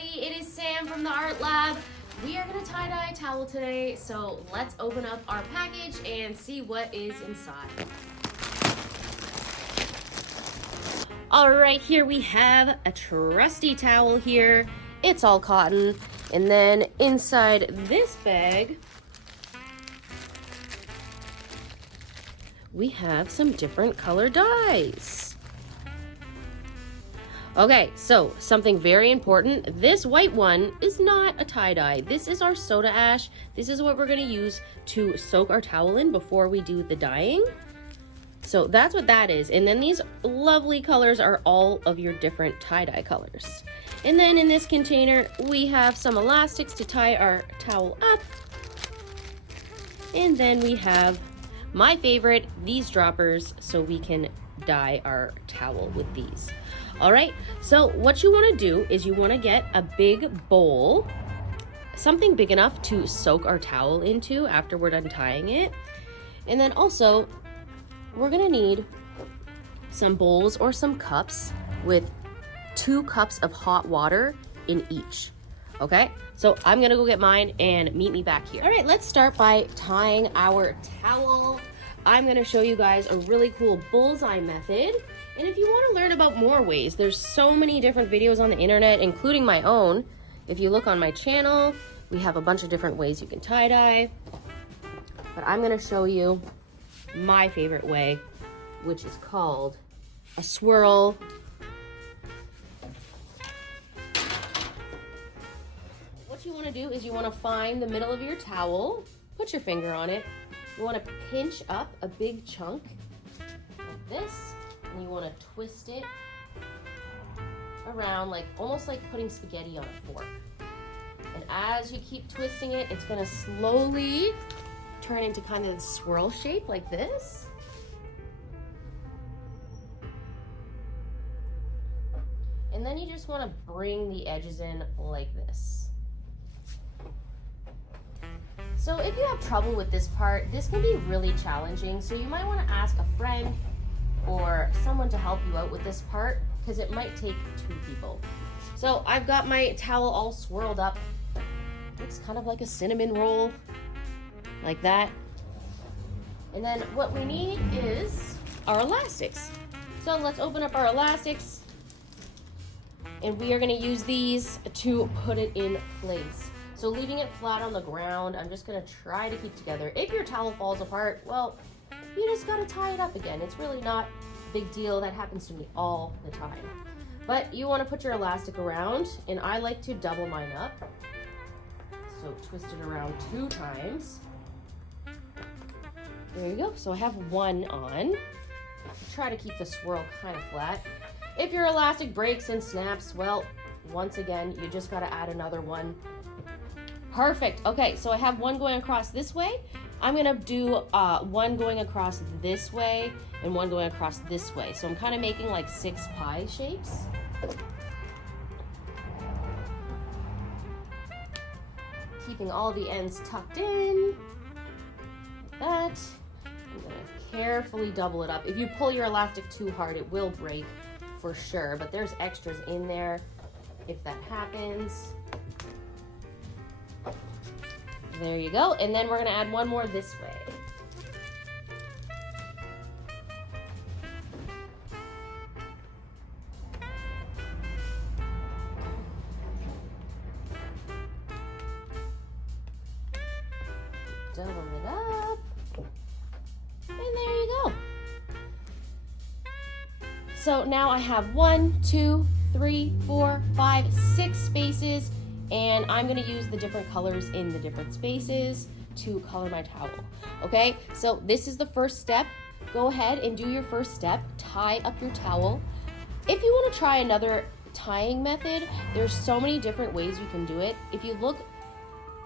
everybody, it is Sam from the Art Lab. We are going to tie-dye a towel today, so let's open up our package and see what is inside. All right, here we have a trusty towel here. It's all cotton. And then inside this bag, we have some different color dyes. Okay, so something very important. This white one is not a tie-dye. This is our soda ash. This is what we're gonna use to soak our towel in before we do the dyeing. So that's what that is. And then these lovely colors are all of your different tie-dye colors. And then in this container, we have some elastics to tie our towel up. And then we have my favorite, these droppers, so we can dye our towel with these. All right, so what you wanna do is you wanna get a big bowl, something big enough to soak our towel into after we're done tying it. And then also, we're gonna need some bowls or some cups with 2 cups of hot water in each. Okay, so I'm gonna go get mine and meet me back here. All right, let's start by tying our towel. I'm gonna show you guys a really cool bullseye method. And if you wanna learn about more ways, there's so many different videos on the internet, including my own. If you look on my channel, we have a bunch of different ways you can tie-dye. But I'm gonna show you my favorite way, which is called a swirl. What you wanna do is you wanna find the middle of your towel, put your finger on it. You wanna pinch up a big chunk like this, and you wanna twist it around, like almost like putting spaghetti on a fork. And as you keep twisting it, it's gonna slowly turn into kind of the swirl shape like this. And then you just wanna bring the edges in like this. So if you have trouble with this part, this can be really challenging. So you might wanna ask a friend or someone to help you out with this part, because it might take 2 people. So I've got my towel all swirled up. Looks kind of like a cinnamon roll, like that. And then what we need is our elastics. So let's open up our elastics, and we are gonna use these to put it in place. So leaving it flat on the ground, I'm just gonna try to keep together. If your towel falls apart, well, you just gotta tie it up again. It's really not a big deal. That happens to me all the time. But you wanna put your elastic around, and I like to double mine up. So twist it around 2 times. There you go. So I have one on. Try to keep the swirl kind of flat. If your elastic breaks and snaps, well, once again, you just gotta add another one. Perfect. Okay, so I have one going across this way. I'm gonna do one going across this way and one going across this way. So I'm kind of making like 6 pie shapes. Keeping all the ends tucked in, like that. I'm gonna carefully double it up. If you pull your elastic too hard, it will break for sure, but there's extras in there if that happens. There you go. And then we're gonna add one more this way. Double it up. And there you go. So now I have 1, 2, 3, 4, 5, 6 spaces. And I'm gonna use the different colors in the different spaces to color my towel, okay? So this is the first step. Go ahead and do your first step, tie up your towel. If you wanna try another tying method, there's so many different ways you can do it. If you look,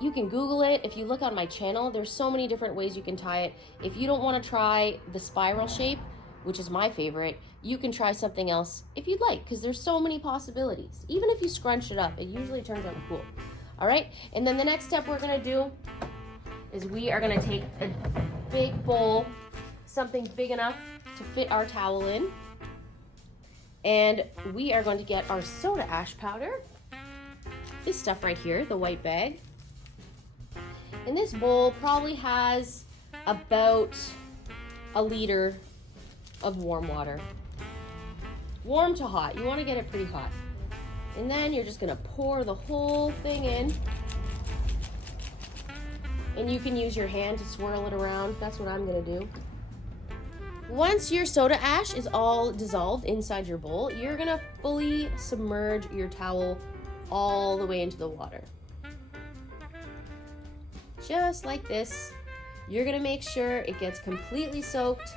you can Google it. If you look on my channel, there's so many different ways you can tie it. If you don't wanna try the spiral shape, which is my favorite, you can try something else if you'd like, because there's so many possibilities. Even if you scrunch it up, it usually turns out cool. All right, and then the next step we're gonna do is we are gonna take a big bowl, something big enough to fit our towel in, and we are going to get our soda ash powder, this stuff right here, the white bag. And this bowl probably has about a liter of warm water. Warm to hot. You want to get it pretty hot. And then you're just going to pour the whole thing in. And you can use your hand to swirl it around. That's what I'm going to do. Once your soda ash is all dissolved inside your bowl, you're going to fully submerge your towel all the way into the water. Just like this. You're going to make sure it gets completely soaked.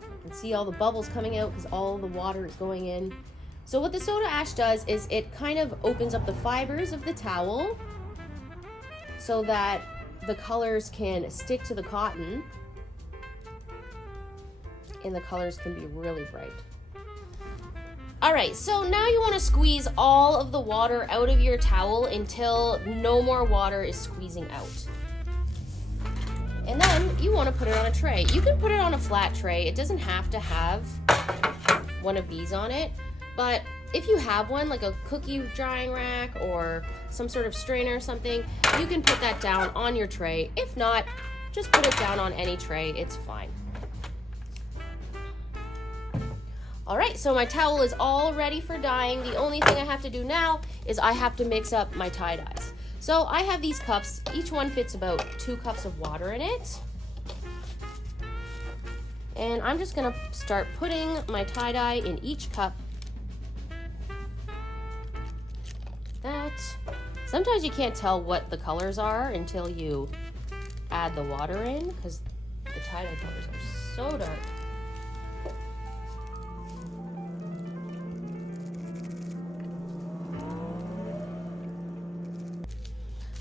You can see all the bubbles coming out because all the water is going in. So what the soda ash does is it kind of opens up the fibers of the towel so that the colors can stick to the cotton and the colors can be really bright. All right, so now you want to squeeze all of the water out of your towel until no more water is squeezing out. And then you want to put it on a tray. You can put it on a flat tray. It doesn't have to have one of these on it, but if you have one, like a cookie drying rack or some sort of strainer or something, you can put that down on your tray. If not, just put it down on any tray. It's fine. All right, so my towel is all ready for dyeing. The only thing I have to do now is I have to mix up my tie-dyes. So I have these cups. Each one fits about 2 cups of water in it. And I'm just gonna start putting my tie-dye in each cup. That. Sometimes you can't tell what the colors are until you add the water in, because the tie-dye colors are so dark.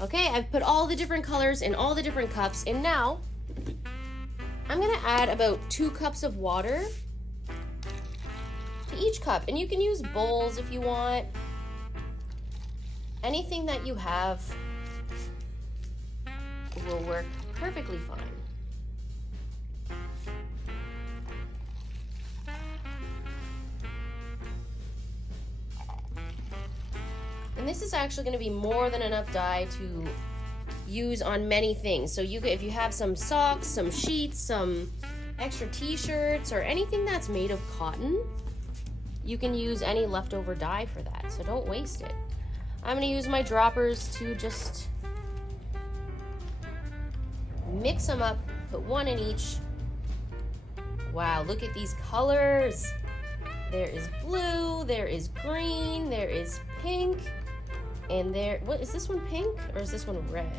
Okay, I've put all the different colors in all the different cups, and now I'm gonna add about 2 cups of water to each cup. And you can use bowls if you want. Anything that you have will work perfectly fine. And this is actually going to be more than enough dye to use on many things. So if you have some socks, some sheets, some extra t-shirts, or anything that's made of cotton, you can use any leftover dye for that. So don't waste it. I'm going to use my droppers to just mix them up, put 1 in each. Wow, look at these colors. There is blue, there is green, there is pink. And what is this one, pink or is this one red?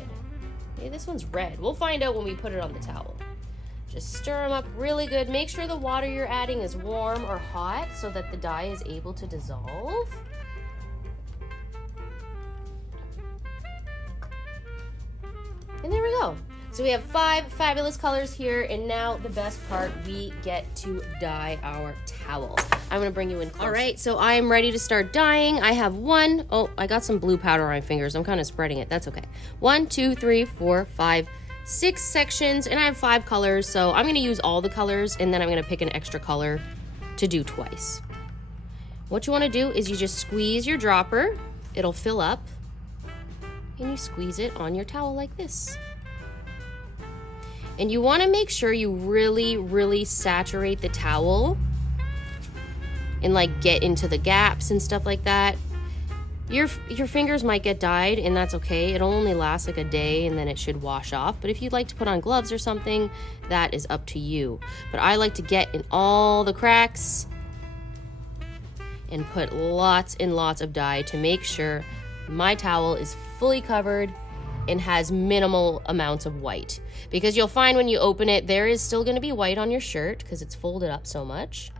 Maybe this one's red. We'll find out when we put it on the towel. Just stir them up really good. Make sure the water you're adding is warm or hot so that the dye is able to dissolve. And there we go. So we have 5 fabulous colors here, and now the best part, we get to dye our towel. I'm gonna bring you in closer. All right, so I am ready to start dyeing. I have I got some blue powder on my fingers. I'm kind of spreading it, that's okay. 1, 2, 3, 4, 5, 6 sections, and I have 5 colors, so I'm gonna use all the colors, and then I'm gonna pick an extra color to do twice. What you wanna do is you just squeeze your dropper, it'll fill up, and you squeeze it on your towel like this. And you want to make sure you really, really saturate the towel and like get into the gaps and stuff like that. Your fingers might get dyed, and that's okay. It'll only last like a day and then it should wash off. But if you'd like to put on gloves or something, that is up to you. But I like to get in all the cracks and put lots and lots of dye to make sure my towel is fully covered and has minimal amounts of white. Because you'll find when you open it, there is still going to be white on your shirt because it's folded up so much.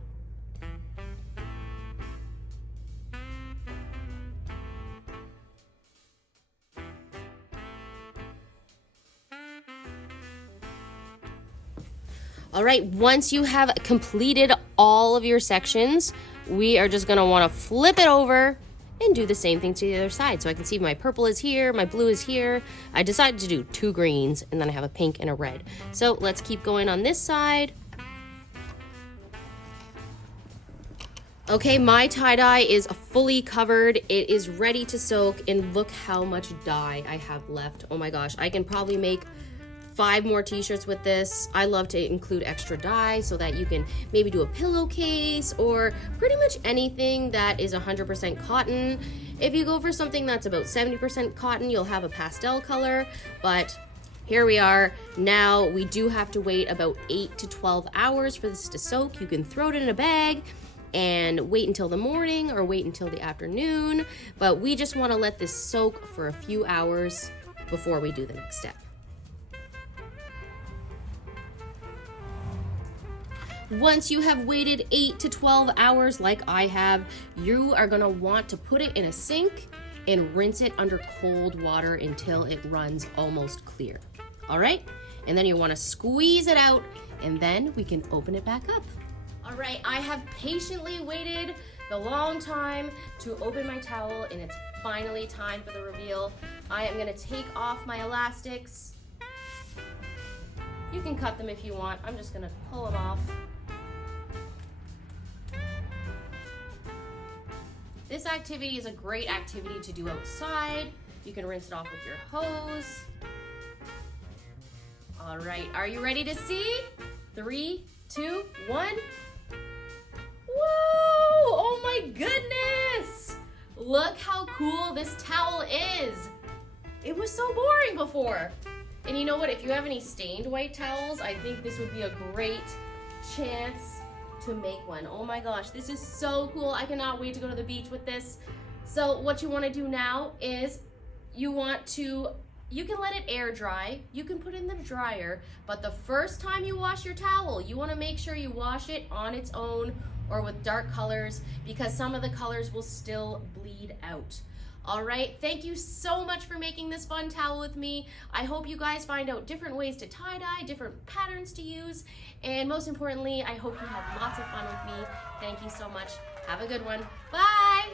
All right, once you have completed all of your sections, we are just going to want to flip it over and do the same thing to the other side. So I can see my purple is here, my blue is here. I decided to do 2 greens, and then I have a pink and a red. So let's keep going on this side. Okay, my tie-dye is fully covered. It is ready to soak, and look how much dye I have left. Oh my gosh, I can probably make 5 more t-shirts with this. I love to include extra dye so that you can maybe do a pillowcase or pretty much anything that is 100% cotton. If you go for something that's about 70% cotton, you'll have a pastel color, but here we are. Now we do have to wait about 8 to 12 hours for this to soak. You can throw it in a bag and wait until the morning or wait until the afternoon, but we just want to let this soak for a few hours before we do the next step. Once you have waited 8 to 12 hours like I have, you are going to want to put it in a sink and rinse it under cold water until it runs almost clear. All right? And then you want to squeeze it out, and then we can open it back up. All right, I have patiently waited the long time to open my towel, and it's finally time for the reveal. I am gonna take off my elastics. You can cut them if you want. I'm just gonna pull them off. This activity is a great activity to do outside. You can rinse it off with your hose. All right, are you ready to see? 3, 2, 1. Whoa! Oh my goodness! Look how cool this towel is. It was so boring before. And you know what? If you have any stained white towels, I think this would be a great chance to make one. Oh my gosh, this is so cool. I cannot wait to go to the beach with this. So what you want to do now is you can let it air dry. You can put it in the dryer, but the first time you wash your towel, you want to make sure you wash it on its own or with dark colors, because some of the colors will still bleed out. All right, thank you so much for making this fun towel with me. I hope you guys find out different ways to tie-dye, different patterns to use, and most importantly, I hope you have lots of fun with me. Thank you so much. Have a good one. Bye.